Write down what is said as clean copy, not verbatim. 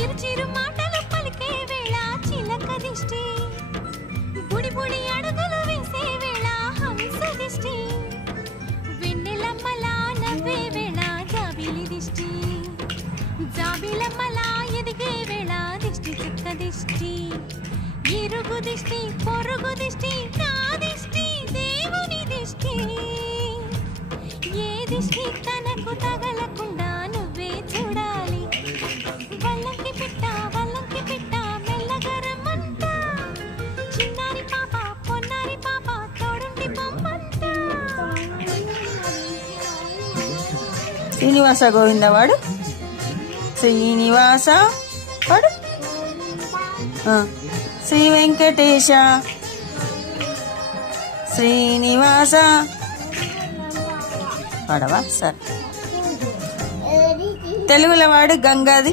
చిరు చిరు మాటలు పలికే వేళ చిలక దిష్టి, బుడి బుడి అడుగులు వేసే వేళ హంస దిష్టి, వెన్నెలమ్మలా నవ్వే వేళ జాబిలి దిష్టి, జాబిలమ్మలా ఎదిగే వేళ దిష్టి చిక్క దిష్టి, ఇరుగు దిష్టి పొరుగు దిష్టి నా దిష్టి దేవుని దిష్టి, ఏ దిష్టి తనకు తగలకుండా నువ్వే చూడాలి, వల్లంకి పిట్ట మెల్లగా రమ్మంట, చిన్నారి పాప పొన్నారి పాప తోడుండి పొమ్మంట. శ్రీనివాస గోవింద వాడు, శ్రీనివాస వాడు, శ్రీ వెంకటేశ శ్రీనివాస పాడవా? సరే. తెలుగులో వాడు గంగాది.